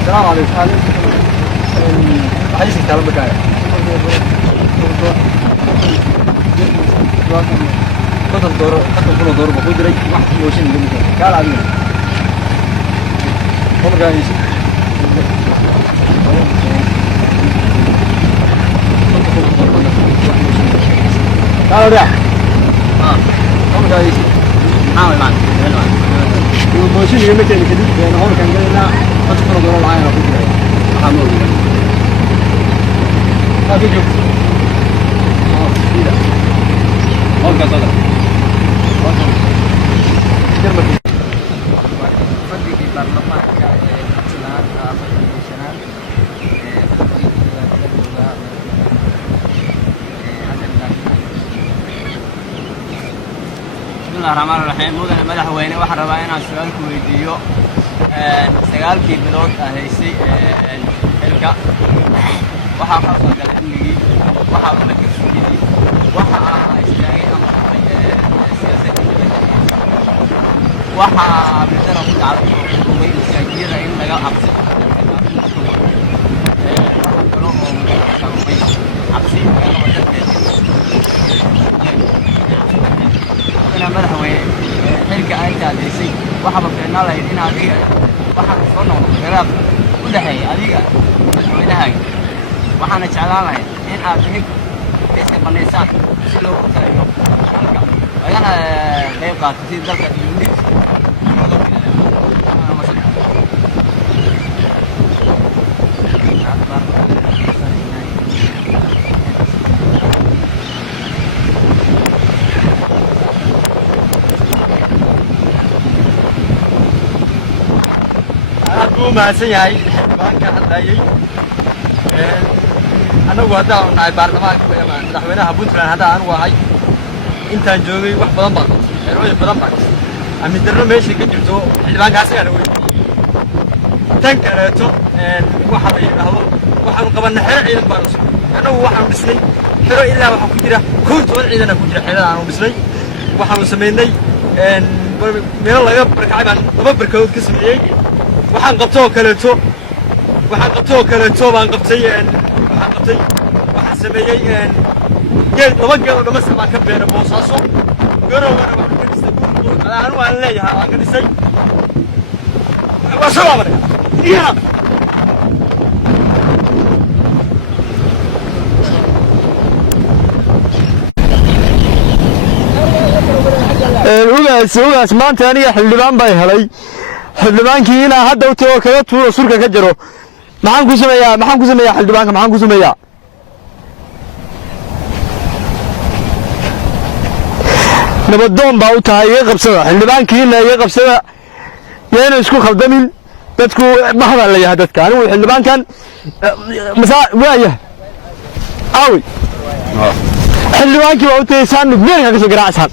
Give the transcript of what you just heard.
السلام عليكم. حديث الكلام بكاية. كتر دور بقول دري واحد يوشين اللي بكاية. قال عليه. هم جايين. قالوا ده. هم جايين. معاهم. الموشين اللي مكاني كده. يعني هم كان قال لا. كتر دور العين بقول دري. حمود. هذا جو. كده. هم كذا. جربت. فدي في برلمان كاجلان افريقيان بسم الله الرحمن الرحيم. مدن مدحوينه waxaan rabaa inaan su'aal ku weydiiyo sagaalkii bilood ahaysay xilka waxa ka soo galay amnigii waxa uu la kasooyay waxa istaagay ama siyaasadda waxa midna ku dhacay way iskaajira in laga cabsi أنا مدحوي حركة أنت هذي وحنا فينا لا يدينا هذي وحنا صرنا غراب كل حي هذي وين هاي وحنا شغالة إن هذي بس بنيسان سلو كتير أنا غير قاعد تصير ذلك اليومين ما سياي ما كان دايي أنا وهذا نايب برلمان مدحوينها بنتلان هذا أنا وهاي أنت جوي واحد بدن بق روي بدن بق أمي درنا ماشي كجبتو حلبان قاسي أنا وين تنكرتو واحد يهو واحد قبلنا حرق عيد بارس أنا واحد مسلي حرق إلا واحد كجرا كنت وين عيدنا كجرا حلا أنا مسلي واحد مسميني من الله يبارك عيبان ببرك ود كسمعي waxaan qabtoo kaleeto baan qabtay waxaan sameeyay geed laba geed oo dhamas baan ka beeray boosaaso garowana waxaan ka dhisay buur aan waan leeyahay aan ka dhisay waa soo maray ugaas maanta aniga xildhibaan baan helay xildhibaankii ilaa hadda u tago kaga tuuro surka ka jiro maxaan ku sameeyaa xildhibaanka maxaan ku sameeyaa nabadoon baa u tahay iga qabsada xildhibaankiina iga qabsada yaana isku khaldamin dadku ma hadal leeyahay dadka anigu xildhibaankan waaya awi xildhibaankii baa u tahay saan meelka ka soo garaacsan